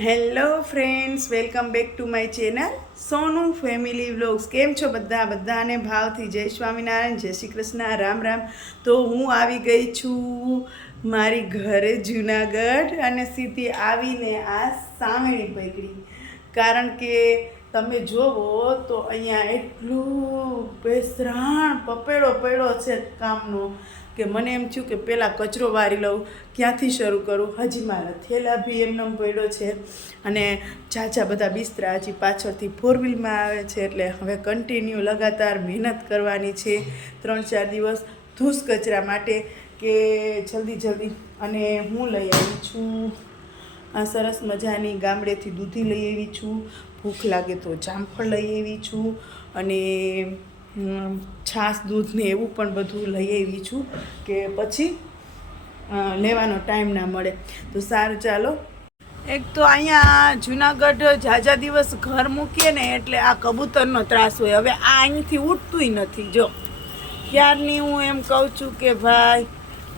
Hello friends welcome back to my channel Sonu family vlogs કેમ છો બધા? બધાને ભાવથી જય સ્વામિનારાયણ, જય શ્રી કૃષ્ણ. રામ રામ. તો હું આવી ગઈ છું મારી ઘરે જુનાગઢ અને સીધી આવીને આ સામેણી પકડી કારણ કે તમે જોવો તો અહીંયા એટલું બેસરાણ પપેડો પેડો છે કામનો. કે મને એમ થયું કે પહેલાં કચરો વારી લઉં, ક્યાંથી શરૂ કરું? હજી મારા થેલા બી એમનેમ પડ્યો છે અને ઝાઝા બધા બિસ્તરા હજી પાછળથી ફોર વ્હીલમાં આવે છે એટલે હવે કન્ટિન્યુ લગાતાર મહેનત કરવાની છે. ત્રણ ચાર દિવસ ધૂસ કચરા માટે કે જલ્દી જલ્દી અને હું લઈ આવી છું. આ સરસ મજાની ગામડેથી દૂધી લઈ આવી છું. ભૂખ લાગે તો જામફળ લઈ આવી છું અને છાશ દૂધ ને એવું પણ બધું લઈ આવી છું કે પછી લેવાનો ટાઈમ ના મળે. તો સારું ચાલો. એક તો અહીંયા જુનાગઢ ઝાઝા દિવસ ઘર મૂકીએ ને એટલે આ કબૂતરનો ત્રાસ હોય. હવે આ અહીંથી ઉઠતુંય નથી. જો, ક્યારની હું એમ કહું છું કે ભાઈ,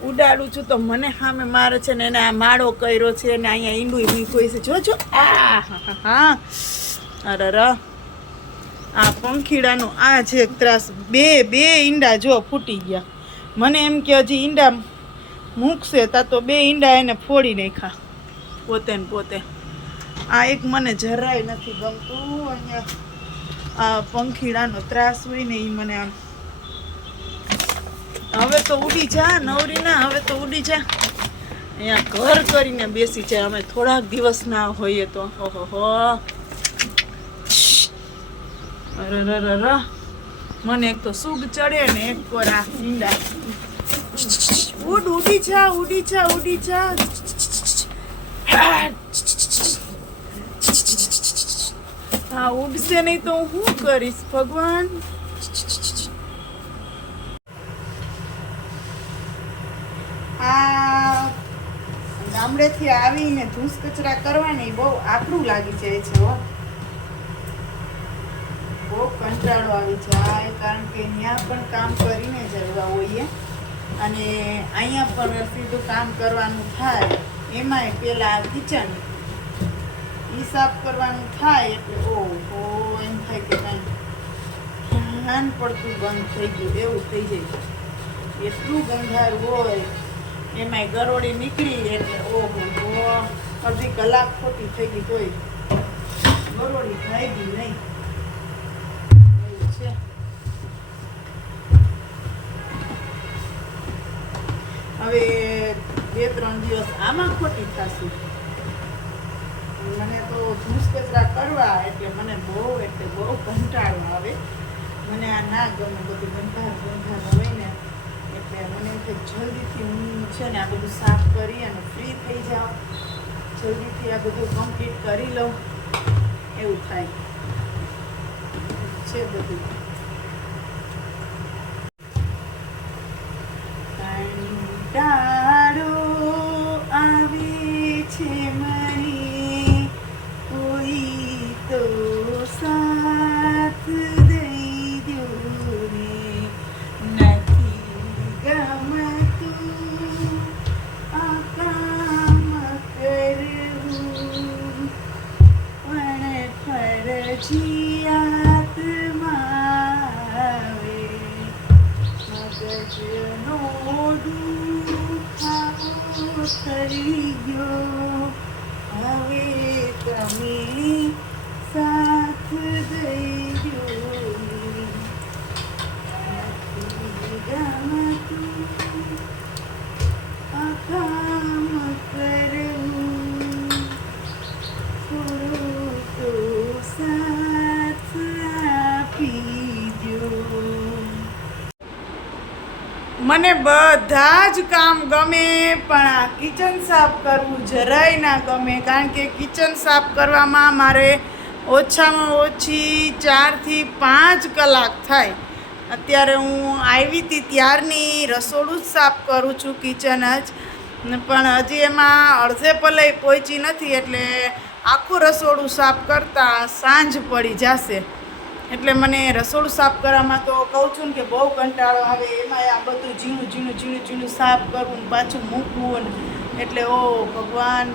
ઉડાડું છું તો મને સામે મારે છે ને એને આ માળો કર્યો છે ને અહીંયા ઈંડું મૂક્યું છે. જો જો, આ, હા હા હા. અરે આ પંખીડાનો આ છે ત્રાસ. બે બે ઈંડા જો ફૂટી ગયા. મને એમ કે હજી ઈંડા મૂકશે, તા તો બે ઈંડા એને ફોડી નાખ્યા. પોતે ને પોતે. આ એક મને જરાય નથી ગમતું. અહીંયા આ પંખીડાનો ત્રાસ હોય ને એ મને આમ હવે તો ઉડી જા, નવરી ના, હવે તો ઉડી જા. અહીંયા ઘર કરીને બેસી જાય. અમે થોડાક દિવસ ના હોઈએ તો. ઓહો અરરરર. મને એક તો સુગ ચડે ને એક કોરા ઈંડા ઉડ, ઉડી જા ઉડી જા ઉડી જા. હા ઉડશે નહીં તો હું કરીશ, ભગવાન? આ ગામડેથી આવીને ધૂસ કચરા કરવાની બહુ આકરું લાગી જાય છે, હો. બહુ કંટાળો આવી જાય, કારણ કે ત્યાં પણ કામ કરીને જવા હોઈએ. અને અહીંયા પણ સીધું કામ કરવાનું થાય, એમાંય પેલા કિચન એ સાફ કરવાનું થાય એટલે ઓહો, એમ થાય કે કાંઈ ધ્યાન પડતું બંધ થઈ ગયું, એવું થઈ જાય. એટલું ગંધાર હોય, એમાંય ગરોળી નીકળી એટલે ઓહો, અડધી કલાક ખોટી થઈ ગઈ તોય. ગરોળી થઈ ગઈ નહીં. હવે બે ત્રણ દિવસ આમાં ખોટી થશે. મને તો ધૂસ કચરા કરવા એટલે મને બહુ એટલે બહુ કંટાળો આવે. મને આ ના ગમે, બધું ગંધાર ગંધાર હોય ને, એટલે મને એમ જલ્દીથી હું છે ને આ બધું સાફ કરી અને ફ્રી થઈ જાઉં. જલ્દીથી આ બધું કમ્પ્લીટ કરી લઉં. એવું થાય. છે બધું. કંટાળો આવે છે મને કોઈ તો સાથ દઈ દો ને નથી ગમતું આ કામ કરવું પણ ફરજિયાતમાં મને બધા જ કામ ગમે, પણ આ કિચન સાફ કરવું જરાય ના ગમે, કારણ કે કિચન સાફ કરવામાં મારે ઓછામાં ઓછી ચારથી પાંચ કલાક થાય. અત્યારે હું આવી હતી ત્યારની, રસોડું જ સાફ કરું છું કિચન જ. પણ હજી એમાં અડધે પલય પહોંચી નથી, એટલે આખું રસોડું સાફ કરતાં સાંજ પડી જશે. એટલે મને રસોડું સાફ કરવામાં તો કહું છું ને કે બહુ કંટાળો આવે એમાં આ બધું ઝીણું ઝીણું ઝીણું ઝીણું સાફ કરવું પાછું મૂકવું એટલે ઓ ભગવાન.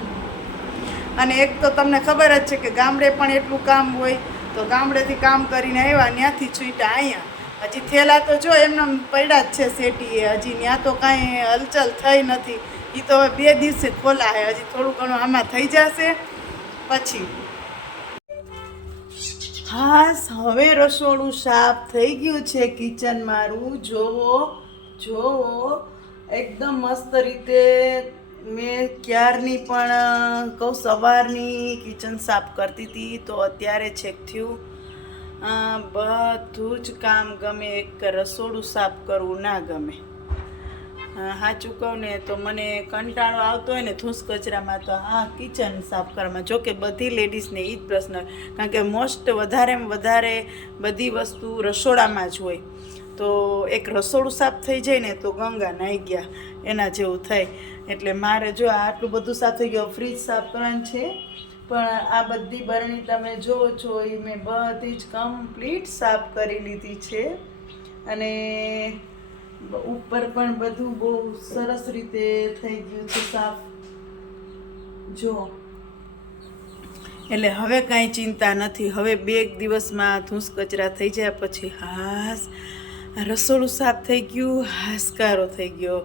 અને એક તો તમને ખબર જ છે કે ગામડે પણ એટલું કામ હોય, તો ગામડેથી કામ કરીને આવ્યા, ત્યાંથી છૂટા અહીંયા. હજી થેલા તો જો એમને પડ્યા જ છે શેટીએ, હજી ત્યાં તો કાંઈ હલચલ થઈ નથી. એ તો હવે બે દિવસે ખોલાશે હજી થોડું ઘણું આમાં થઈ જશે. પછી. હાસ, હવે રસોડું સાફ થઈ ગયું છે કિચન મારું. જોવો જોવો એકદમ મસ્ત રીતે મેં ક્યારની પણ, કહું, સવારની કિચન સાફ કરતી હતી, તો અત્યારે છેક થયું. બધું જ કામ ગમે, એક રસોડું સાફ કરવું ના ગમે. સાચું ચૂકવને તો મને કંટાળો આવતો હોય ને ધૂસ કચરામાં તો હા કિચન સાફ કરવામાં. જોકે બધી લેડીઝને એ જ પ્રશ્ન, કારણ કે મોસ્ટ વધારેમાં વધારે બધી વસ્તુ રસોડામાં જ હોય. તો એક રસોડું સાફ થઈ જાય ને, તો ગંગા નાહી ગયા, એના જેવું થાય. એટલે મારે જો આટલું બધું સાફ થઈ ગયું ફ્રીજ સાફ કરવાનું છે, પણ આ બધી બરણી તમે જુઓ છો એ મેં બધી જ કમ્પ્લીટ સાફ કરી લીધી છે. અને ઉપર પણ બધું બહુ સરસ રીતે થઈ ગયું છે સાફ. જો. એટલે હવે કાંઈ ચિંતા નથી. હવે બે એક દિવસમાં ધૂસ કચરા થઈ જાય પછી હાસ. રસોડું સાફ થઈ ગયું હાસકારો થઈ ગયો.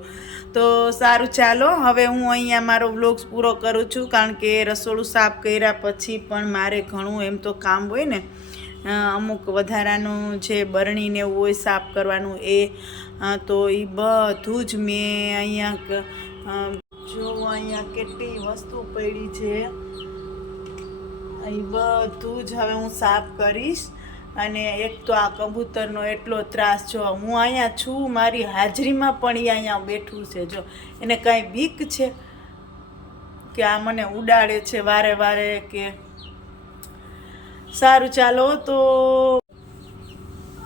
તો સારું ચાલો, હવે હું અહીંયા મારો વ્લોગ્સ પૂરો કરું છું, કારણ કે રસોડું સાફ કર્યા પછી પણ મારે ઘણું એમ તો કામ હોય ને અમુક વધારાનું જે બરણીને એવું હોય સાફ કરવાનું એ તો એ બધું જ મેં અહીંયા જો અહીંયા કેટલી વસ્તુ પડી છે. એ બધું જ હવે હું સાફ કરીશ. અને એક તો આ કબૂતરનો એટલો ત્રાસ જો હું અહીંયા છું, મારી હાજરીમાં પણ એ અહીંયા બેઠું છે જો. એને કાંઈ બીક છે? કે આ મને ઉડાડે છે વારે વારે કે સારું ચાલો તો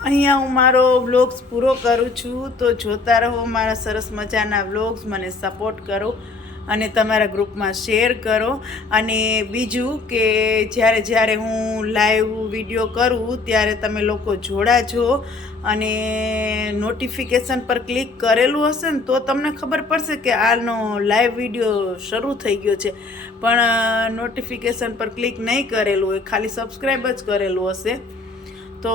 અહીંયા હું મારો વ્લોગ્સ પૂરો કરું છું. તો જોતા રહો મારા સરસ મજાના વ્લોગ્સ, મને સપોર્ટ કરો. અને તમારા ગ્રુપમાં શેર કરો. અને બીજું કે જ્યારે જ્યારે હું લાઈવ વીડિયો કરું, ત્યારે તમે લોકો જોડાજો અને નોટિફિકેશન પર ક્લિક કરેલું હશે ને, તો તમને ખબર પડશે કે આનો લાઈવ વીડિયો શરૂ થઈ ગયો છે. પણ નોટિફિકેશન પર ક્લિક નહીં કરેલું હોય, ખાલી સબસ્ક્રાઈબ જ કરેલું હશે, તો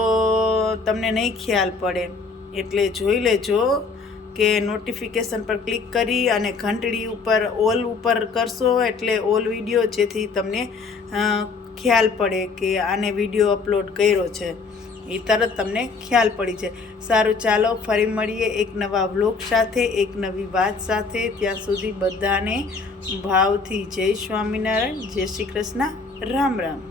તમને નહીં ખ્યાલ પડે. એટલે જોઈ લેજો. કે નોટિફિકેશન પર ક્લિક કરી અને ઘંટડી ઉપર, ઓલ ઉપર કરશો એટલે ઓલ વીડિયો જેથી તમને ખ્યાલ પડે કે આને વીડિયો અપલોડ કર્યો છે. એ તરત તમને ખ્યાલ પડી જાય. સારું, ચાલો ફરી મળીએ એક નવા વ્લોગ સાથે, એક નવી વાત સાથે. ત્યાં સુધી બધાને ભાવથી જય સ્વામિનારાયણ, જય શ્રી કૃષ્ણ, રામ રામ.